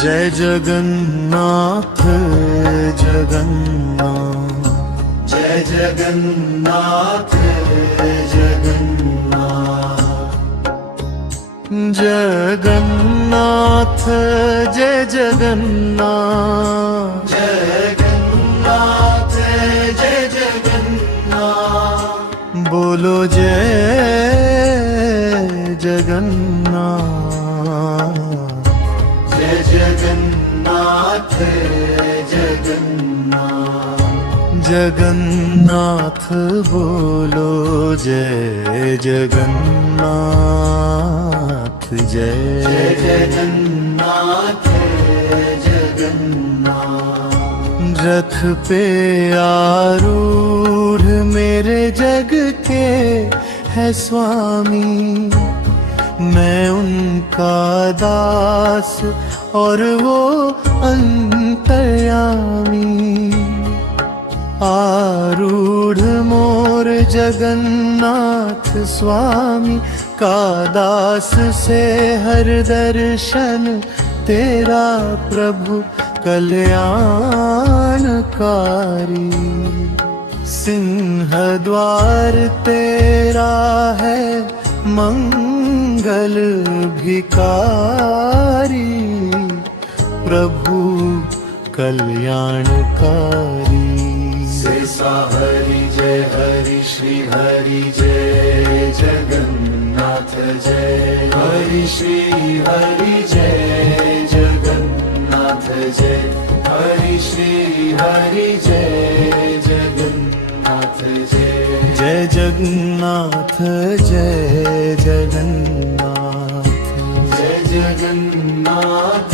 जय जगन्नाथ जगन्नाथ, जय जगन्नाथ जगन्नाथ, जगन्नाथ जय जगन्नाथ, जगन्नाथ जय जगन्नाथ, बोलो जय जगन्नाथ, जय जगन्नाथ जगन्नाथ, जगन्नाथ बोलो जय जगन्नाथ, जय जगन्नाथ जगन्नाथ। रथ पे आरूढ़ मेरे जग के है स्वामी, मैं उनका दास और वो अंतर्यामी। आरूढ़ मोर जगन्नाथ स्वामी का दास से हर दर्शन तेरा प्रभु कल्याणकारी। सिंह द्वार तेरा है मंगल भिकारी, प्रभु कल्याणकारी। शेषा हरि श्री हरि जय जगन्नाथ जय हरि श्री हरि जय जगन्नाथ जय हरि श्री हरि जय जगन्नाथ जय। जय जगन्नाथ जय जगन्नाथ, जय जगन्नाथ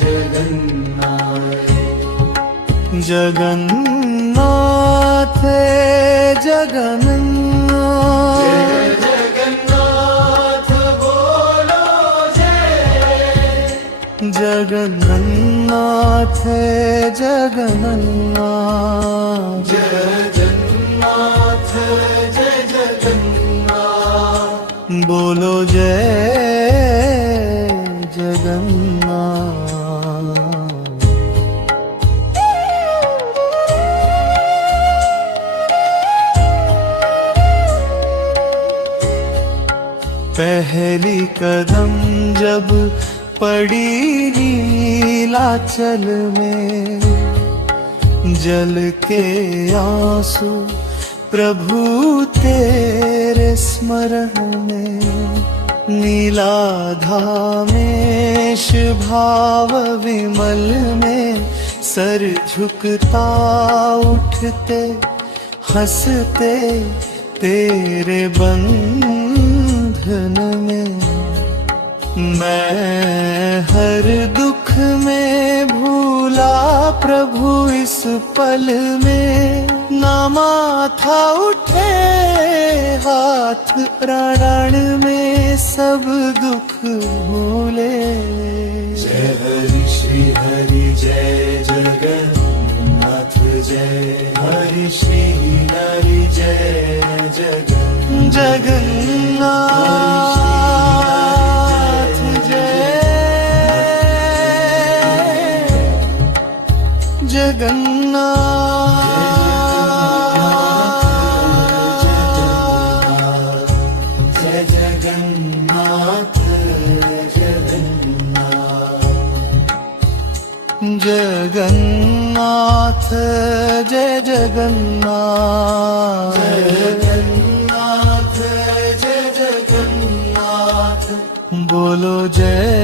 जगन्नाथ, जगन्नाथ जगन्नाथ, जय जगन्नाथ बोलो जय। जगन्नाथ जगन्नाथ, जगन्नाथ जय जगन्नाथ, बोलो जय जगन्नाथ। पहली कदम जब पड़ी नीलाचल में, जल के आंसू प्रभु तेरे स्मरण में। नीलाधामेश भाव विमल में सर झुकता उठते हंसते तेरे बंधन में। मैं हर दुख में भूला प्रभु इस पल में, ना माथा उठे हाथ प्राण में सब दुख भूले। जय हरि श्री हरि जय जगन्नाथ जय हरि श्री हरि जय जगन्नाथ जगन्नाथ, जय जगन्नाथ जगन्नाथ, जगन्नाथ जय जगन्नाथ, जगन्नाथ जय जगन्नाथ, बोलो जय